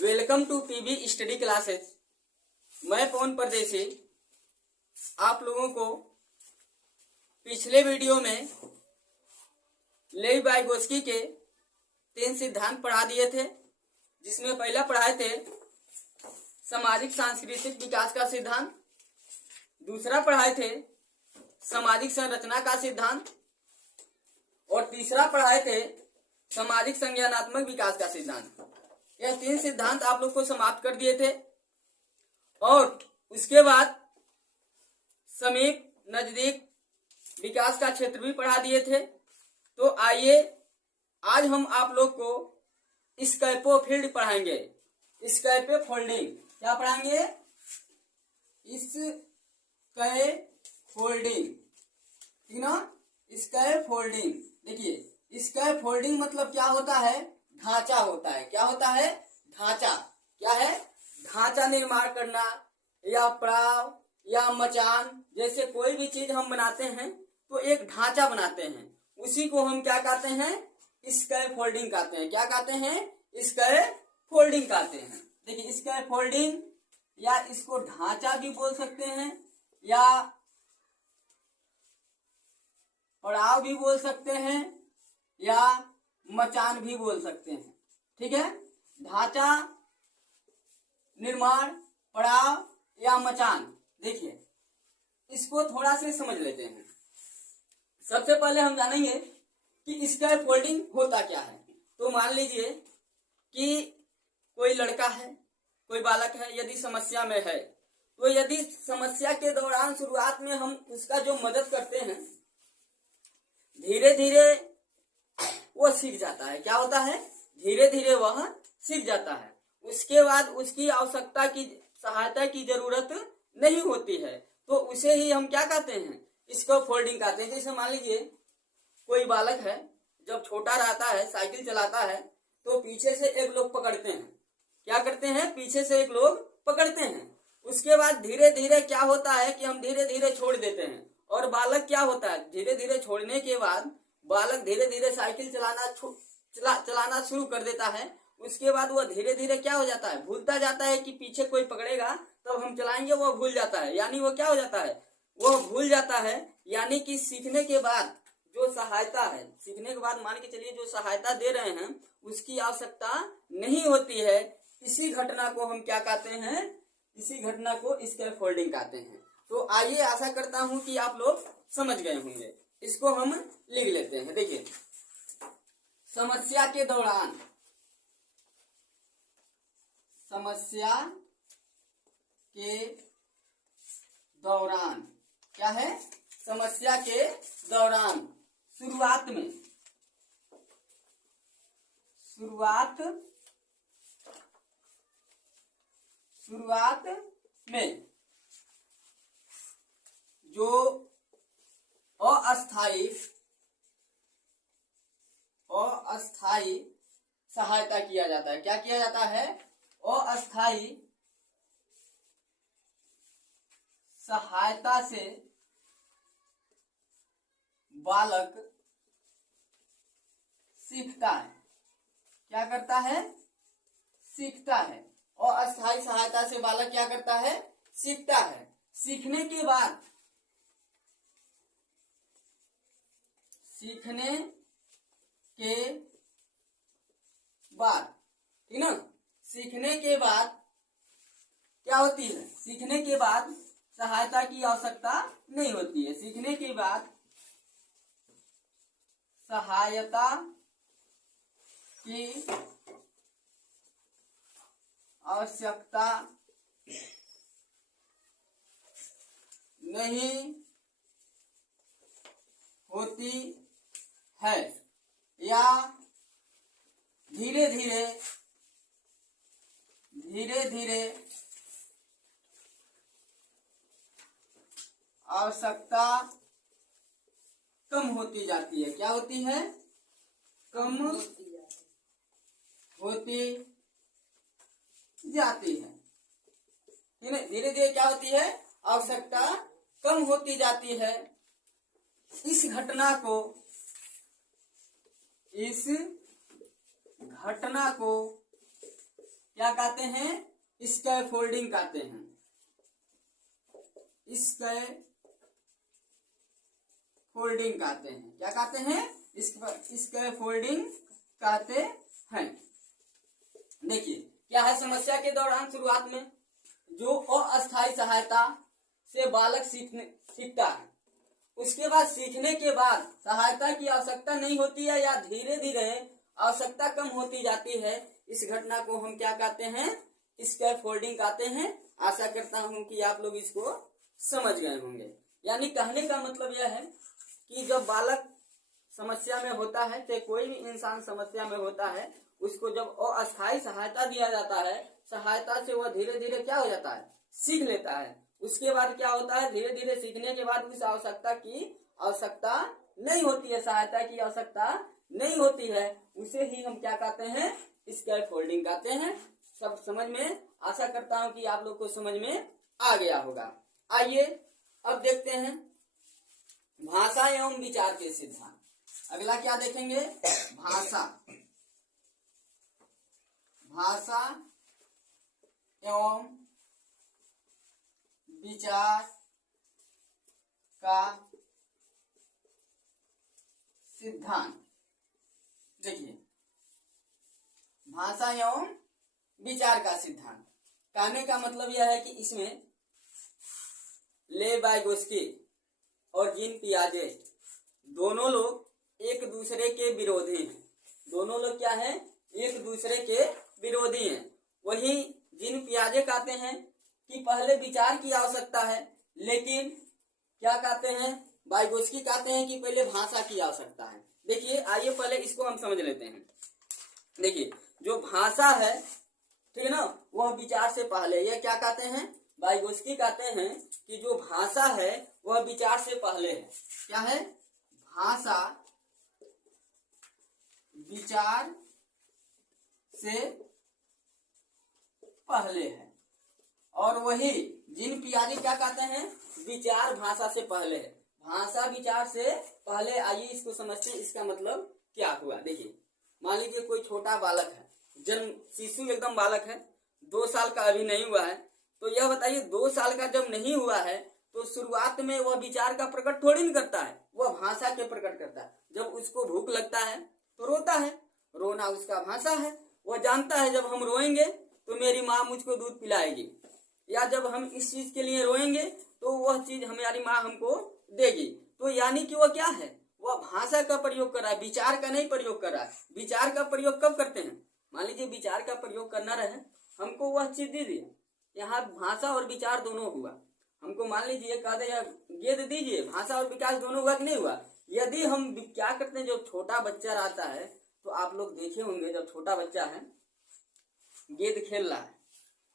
Welcome to PB study classes. मैं पवन परदेसी आप लोगों को पिछले वीडियो में लेवी वाइगोत्स्की के 3 सिद्धांत पढ़ा दिए थे, जिसमें पहला पढ़ाए थे सामाजिक सांस्कृतिक विकास का सिद्धांत, दूसरा पढ़ाए थे सामाजिक संरचना का सिद्धांत और तीसरा पढ़ाए थे सामाजिक संज्ञानात्मक विकास का सिद्धांत। यह 3 सिद्धांत आप लोग को समाप्त कर दिए थे और उसके बाद समीप नजदीक विकास का क्षेत्र भी पढ़ा दिए थे। तो आइए आज हम आप लोग को स्कैफोल्डिंग पढ़ाएंगे। स्कैफोल्डिंग क्या पढ़ाएंगे? स्कैफोल्डिंग, ठीक ना? स्कैफोल्डिंग। देखिए, स्कैफोल्डिंग मतलब क्या होता है? ढांचा होता है। क्या होता है? ढांचा। क्या है? ढांचा निर्माण करना या पड़ाव या मचान, जैसे कोई भी चीज हम बनाते हैं तो एक ढांचा बनाते हैं, उसी को हम क्या कहते हैं? स्कैफोल्डिंग कहते हैं। क्या कहते हैं? स्कैफोल्डिंग कहते हैं। देखिए, स्कैफोल्डिंग या इसको ढांचा भी बोल सकते हैं या पड़ाव भी बोल सकते हैं या मचान भी बोल सकते हैं। ठीक है? ढांचा, निर्माण, पड़ाव या मचान। देखिए, इसको थोड़ा से समझ लेते हैं। सबसे पहले हम जानेंगे कि स्कैफोल्डिंग होता क्या है। तो मान लीजिए कि कोई लड़का है, कोई बालक है, यदि समस्या में है, तो यदि समस्या के दौरान शुरुआत में हम उसका जो मदद करते हैं, धीरे धीरे वो सीख जाता है। क्या होता है? धीरे धीरे वह सीख जाता है। उसके बाद उसकी आवश्यकता की सहायता की जरूरत नहीं होती है, तो उसे ही हम क्या कहते हैं? स्कैफोल्डिंग कहते हैं। जैसे मान लीजिए कोई बालक है, जब छोटा रहता है, साइकिल चलाता है, तो पीछे से एक लोग पकड़ते हैं। क्या करते हैं? पीछे से एक लोग पकड़ते हैं। उसके बाद धीरे धीरे क्या होता है कि हम धीरे धीरे छोड़ देते हैं, और बालक क्या होता है? धीरे धीरे छोड़ने के बाद बालक धीरे धीरे साइकिल चलाना शुरू कर देता है। उसके बाद वह धीरे धीरे क्या हो जाता है? भूलता जाता है कि पीछे कोई पकड़ेगा तब हम चलाएंगे। वह भूल जाता है, यानी वो क्या हो जाता है? वह भूल जाता है। यानी कि सीखने के बाद जो सहायता है, सीखने के बाद मान के चलिए जो सहायता दे रहे हैं उसकी आवश्यकता नहीं होती है। इसी घटना को हम क्या कहते हैं? इसी घटना को स्कैफोल्डिंग कहते हैं। तो आइए, आशा करता हूं कि आप लोग समझ गए होंगे। इसको हम लिख लेते हैं। देखिए, समस्या के दौरान क्या है? समस्या के दौरान शुरुआत में जो अस्थायी सहायता किया जाता है। क्या किया जाता है? अस्थायी सहायता से बालक सीखता है। क्या करता है? सीखता है। और अस्थायी सहायता से बालक क्या करता है? सीखता है। सीखने के बाद ठीक ना? सीखने के बाद क्या होती है? सीखने के बाद सहायता की आवश्यकता नहीं होती है। सीखने के बाद सहायता की आवश्यकता नहीं होती है या धीरे धीरे आवश्यकता कम होती जाती है। क्या होती है? कम होती जाती है। धीरे धीरे क्या होती है? आवश्यकता कम होती जाती है। इस घटना को क्या कहते हैं, स्कैफोल्डिंग कहते हैं, स्कैफोल्डिंग कहते हैं। क्या कहते हैं, स्कैफोल्डिंग कहते हैं। देखिए क्या है, समस्या के दौरान शुरुआत में जो अस्थायी सहायता से बालक सीखता है, उसके बाद सीखने के बाद सहायता की आवश्यकता नहीं होती है या धीरे धीरे आवश्यकता कम होती जाती है, इस घटना को हम क्या कहते हैं, स्कैफोल्डिंग कहते हैं। आशा करता हूं कि आप लोग इसको समझ गए होंगे। यानी कहने का मतलब यह है कि जब बालक समस्या में होता है, तो कोई भी इंसान समस्या में होता है, उसको जब अस्थायी सहायता दिया जाता है, सहायता से वह धीरे धीरे क्या हो जाता है, सीख लेता है। उसके बाद क्या होता है, धीरे धीरे सीखने के बाद उस आवश्यकता नहीं होती है, सहायता की आवश्यकता नहीं होती है, उसे ही हम क्या कहते हैं, स्कैफोल्डिंग कहते हैं। सब समझ में, आशा करता हूं कि आप लोग को समझ में आ गया होगा। आइए अब देखते हैं भाषा एवं विचार के सिद्धांत। अगला क्या देखेंगे, भाषा एवं विचार का सिद्धांत। देखिए भाषा एवं विचार का सिद्धांत कहने का मतलब यह है कि इसमें ले वाइगोत्स्की और जीन पियाजे दोनों लोग एक दूसरे के विरोधी हैं। दोनों लोग क्या हैं, एक दूसरे के विरोधी हैं। वही जीन पियाजे कहते हैं कि पहले विचार की आवश्यकता है, लेकिन क्या कहते हैं, वाइगोत्स्की कहते हैं कि पहले भाषा की आवश्यकता है। देखिए आइए पहले इसको हम समझ लेते हैं। देखिए जो भाषा है, ठीक है ना, वह विचार से पहले, यह क्या कहते हैं, वाइगोत्स्की कहते हैं कि जो भाषा है वह विचार से पहले है। क्या है, भाषा विचार से पहले है। और वही जीन पियाजे क्या कहते हैं, विचार भाषा से पहले है। भाषा विचार से पहले। आइए इसको समझते हैं, इसका मतलब क्या हुआ। देखिए मान लीजिए कोई छोटा बालक है, जन्म शिशु एकदम बालक है, 2 साल का अभी नहीं हुआ है, तो यह बताइए 2 साल का जब नहीं हुआ है तो शुरुआत में वह विचार का प्रकट थोड़ी नहीं करता है, वह भाषा के प्रकट करता है। जब उसको भूख लगता है तो रोता है, रोना उसका भाषा है। वह जानता है जब हम रोएंगे तो मेरी माँ मुझको दूध पिलाएगी, या जब हम इस चीज के लिए रोएंगे तो वह चीज हमारी माँ हमको देगी। तो यानी कि वह क्या है, वह भाषा का प्रयोग कर रहा है, विचार का नहीं प्रयोग कर रहा है। विचार का प्रयोग कब करते हैं, मान लीजिए विचार का प्रयोग करना रहे, हमको वह चीज दे दी, यहाँ भाषा और विचार दोनों हुआ। हमको मान लीजिए कह दे गेंद दीजिए, भाषा और विकास दोनों हुआ कि नहीं हुआ। यदि हम क्या करते हैं, जो छोटा बच्चा रहता है, तो आप लोग देखे होंगे जब छोटा बच्चा है गेंद खेल रहा है,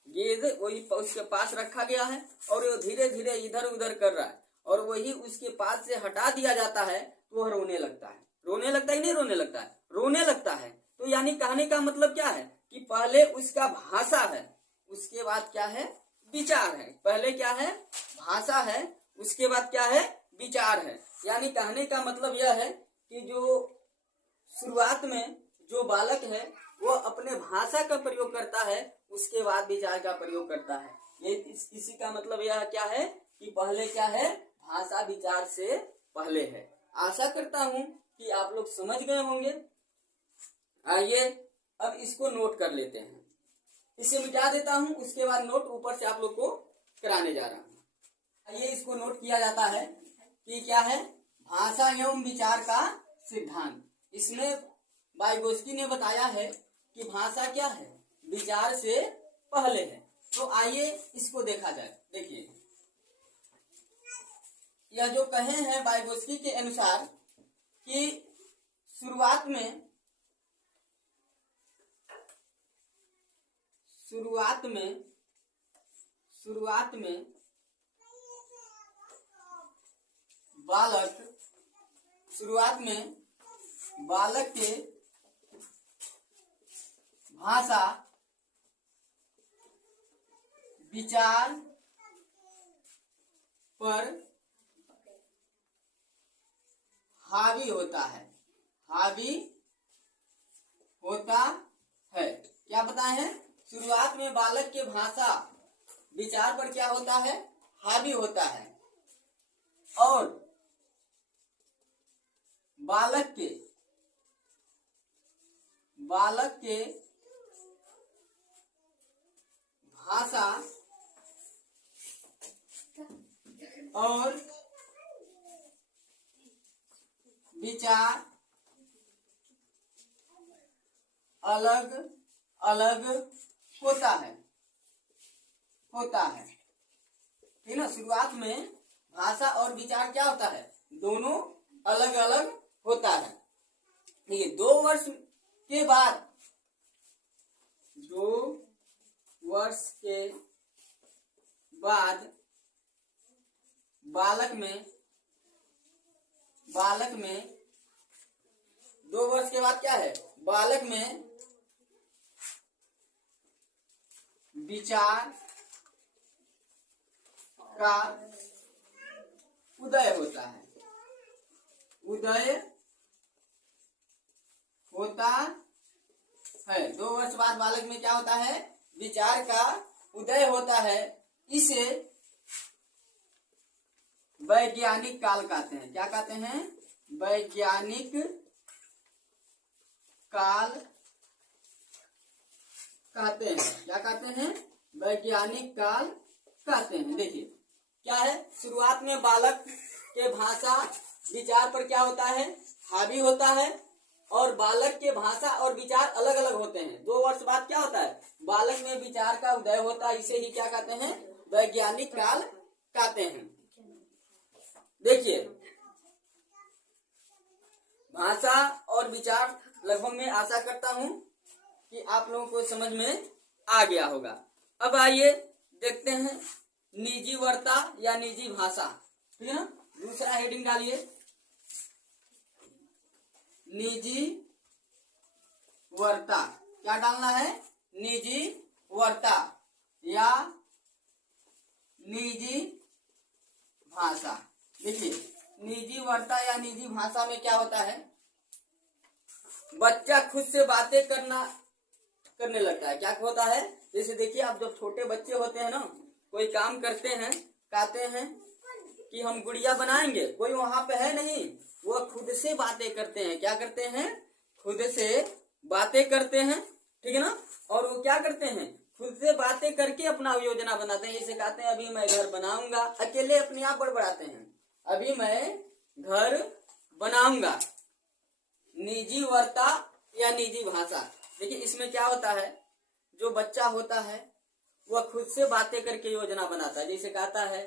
गेंद वही उसके पास रखा गया है और वो धीरे धीरे इधर उधर कर रहा है, और वही उसके पास से हटा दिया जाता है तो वह रोने लगता है। रोने लगता है कि नहीं रोने लगता है, रोने लगता है। तो यानी कहने का मतलब क्या है कि पहले उसका भाषा है, उसके बाद क्या है, विचार है। पहले क्या है, भाषा है, उसके बाद क्या है, विचार है। यानी कहने का मतलब यह है कि जो शुरुआत में जो बालक है वो अपने भाषा का प्रयोग करता है, उसके बाद विचार का प्रयोग करता है। ये इसी का मतलब यह क्या है कि पहले क्या है, भाषा विचार से पहले है। आशा करता हूं कि आप लोग समझ गए होंगे। आइए अब इसको नोट कर लेते हैं, इसे मिटा देता हूं, उसके बाद नोट ऊपर से आप लोग को कराने जा रहा हूं। आइए इसको नोट किया जाता है कि क्या है, भाषा एवं विचार का सिद्धांत। इसमें वाइगोत्स्की ने बताया है कि भाषा क्या है, विचार से पहले है। तो आइए इसको देखा जाए। देखिए यह जो कहे हैं वाइगोत्स्की के अनुसार कि शुरुआत में बालक के भाषा विचार पर हावी होता है। क्या बताए हैं, शुरुआत में बालक के भाषा विचार पर क्या होता है, हावी होता है, और बालक के भाषा और विचार अलग अलग होता है ठीक ना। शुरुआत में भाषा और विचार क्या होता है, दोनों अलग अलग होता है। ठीक है, 2 वर्ष के बाद बालक में 2 वर्ष के बाद क्या है, बालक में विचार का उदय होता है। 2 वर्ष बाद बालक में क्या होता है, विचार का उदय होता है। इसे वैज्ञानिक काल कहते हैं। क्या कहते हैं, वैज्ञानिक काल कहते हैं। क्या कहते हैं, वैज्ञानिक काल कहते हैं। देखिए क्या है, शुरुआत में बालक के भाषा विचार पर क्या होता है, हावी होता है, और बालक के भाषा और विचार अलग अलग होते हैं। 2 वर्ष बाद क्या होता है, बालक में विचार का उदय होता है। इसे ही क्या कहते हैं, वैज्ञानिक काल कहते हैं। देखिए भाषा और विचार लगभग मैं आशा करता हूं कि आप लोगों को समझ में आ गया होगा। अब आइए देखते हैं निजी वार्ता या निजी भाषा। ठीक है ना, दूसरा हेडिंग डालिए, निजी वार्ता। क्या डालना है, निजी वार्ता या निजी भाषा। देखिए निजी वार्ता या निजी भाषा में क्या होता है, बच्चा खुद से बातें करने लगता है। क्या होता है, जैसे देखिए आप जब छोटे बच्चे होते हैं ना, कोई काम करते हैं, कहते हैं कि हम गुड़िया बनाएंगे, कोई वहां पे है नहीं, वो खुद से बातें करते हैं। क्या करते हैं, खुद से बातें करते हैं। ठीक है ना, और वो क्या करते हैं, खुद से बातें करके अपना योजना बनाते हैं। जैसे कहते हैं अभी मैं घर बनाऊंगा, अकेले अपने आप बड़बड़ाते हैं, अभी मैं घर बनाऊंगा। निजी वार्ता या निजी भाषा। देखिए इसमें क्या होता है, जो बच्चा होता है वह खुद से बातें करके योजना बनाता है। जैसे कहता है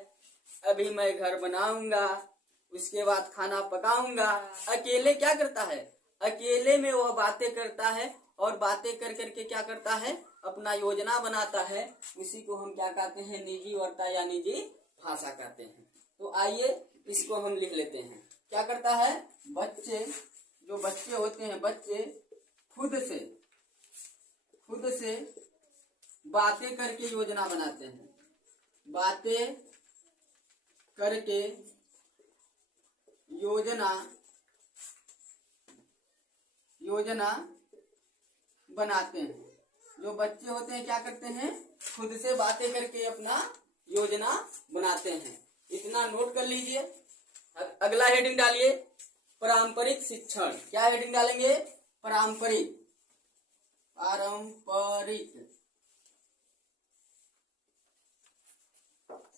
अभी मैं घर बनाऊंगा, उसके बाद खाना पकाऊंगा। अकेले क्या करता है, अकेले में वह बातें करता है, और बातें कर करके क्या करता है, अपना योजना बनाता है। उसी को हम क्या कहते हैं, निजी वार्ता या निजी भाषा कहते हैं। तो आइए इसको हम लिख लेते हैं। क्या करता है, जो बच्चे होते हैं, बच्चे खुद से बातें करके योजना बनाते हैं। बातें करके योजना बनाते हैं। जो बच्चे होते हैं क्या करते हैं, खुद से बातें करके अपना योजना बनाते हैं। इतना नोट कर लीजिए। अगला हेडिंग डालिए, पारंपरिक शिक्षण। क्या हेडिंग डालेंगे, पारंपरिक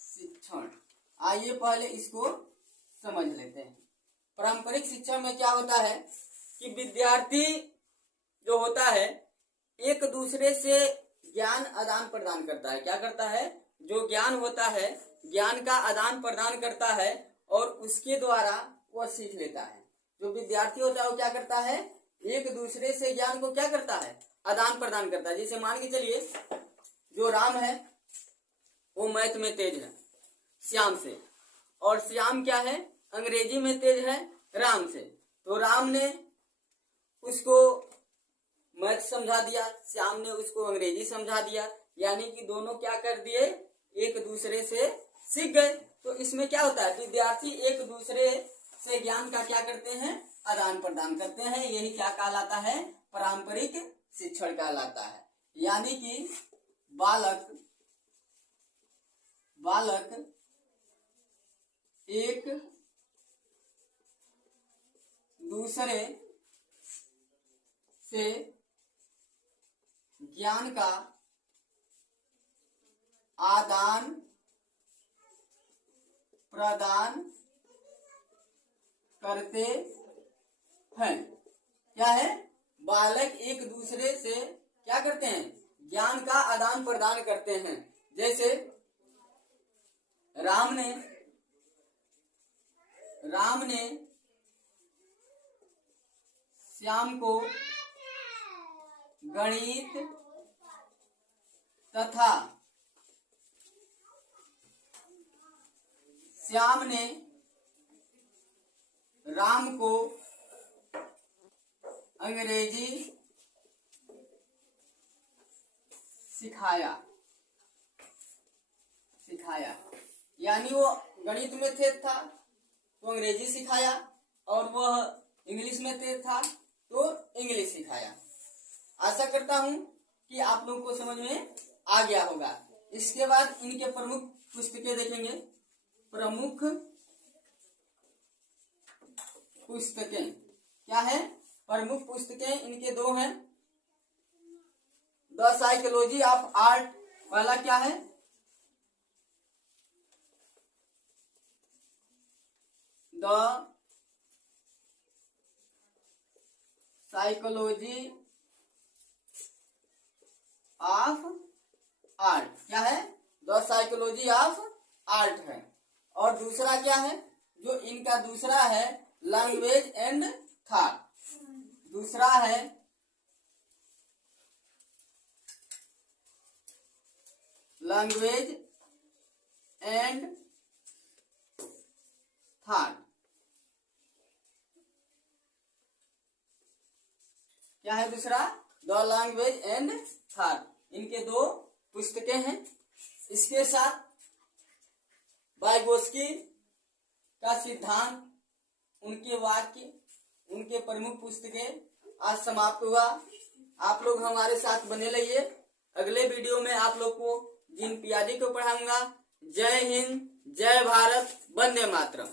शिक्षण। आइए पहले इसको समझ लेते हैं। पारंपरिक शिक्षण में क्या होता है कि विद्यार्थी जो होता है एक दूसरे से ज्ञान आदान प्रदान करता है। क्या करता है, जो ज्ञान होता है ज्ञान का आदान प्रदान करता है, और उसके द्वारा वह सीख लेता है। जो विद्यार्थी होता है वो क्या करता है, एक दूसरे से ज्ञान को क्या करता है, आदान प्रदान करता है। जैसे मान के चलिए जो राम है वो मैथ में तेज है श्याम से, और श्याम क्या है, अंग्रेजी में तेज है राम से। तो राम ने उसको मैथ समझा दिया, श्याम ने उसको अंग्रेजी समझा दिया, यानी कि दोनों क्या कर दिए, एक दूसरे से सीख गए। तो इसमें क्या होता है, विद्यार्थी एक दूसरे से ज्ञान का क्या करते हैं, आदान प्रदान करते हैं। यही क्या कहलाता है, पारंपरिक शिक्षण कहलाता है। यानी कि बालक एक दूसरे से ज्ञान का आदान प्रदान करते हैं। क्या है? बालक एक दूसरे से क्या करते हैं? ज्ञान का आदान प्रदान करते हैं। जैसे राम ने श्याम को गणित तथा श्याम ने राम को अंग्रेजी सिखाया। यानी वो गणित में तेज था तो अंग्रेजी सिखाया, और वह इंग्लिश में तेज था तो इंग्लिश सिखाया। आशा करता हूं कि आप लोगों को समझ में आ गया होगा। इसके बाद इनके प्रमुख पुस्तकें देखेंगे। प्रमुख पुस्तकें क्या है? प्रमुख पुस्तकें इनके दो हैं। द साइकोलॉजी ऑफ आर्ट पहला क्या है? द साइकोलॉजी ऑफ आर्ट क्या है? द साइकोलॉजी ऑफ आर्ट है। और दूसरा क्या है? जो इनका दूसरा है लैंग्वेज एंड थॉट। दूसरा है लैंग्वेज एंड थॉट। क्या है दूसरा? The language and thought. इनके दो पुस्तकें हैं। इसके साथ वाइगोस्की का सिद्धांत, उनके वाक्य, उनके प्रमुख पुस्तकें आज समाप्त हुआ। आप लोग हमारे साथ बने रहिए। अगले वीडियो में आप लोग को जीन पियाजे को पढ़ाऊंगा। जय हिंद, जय भारत, वंदे मातरम।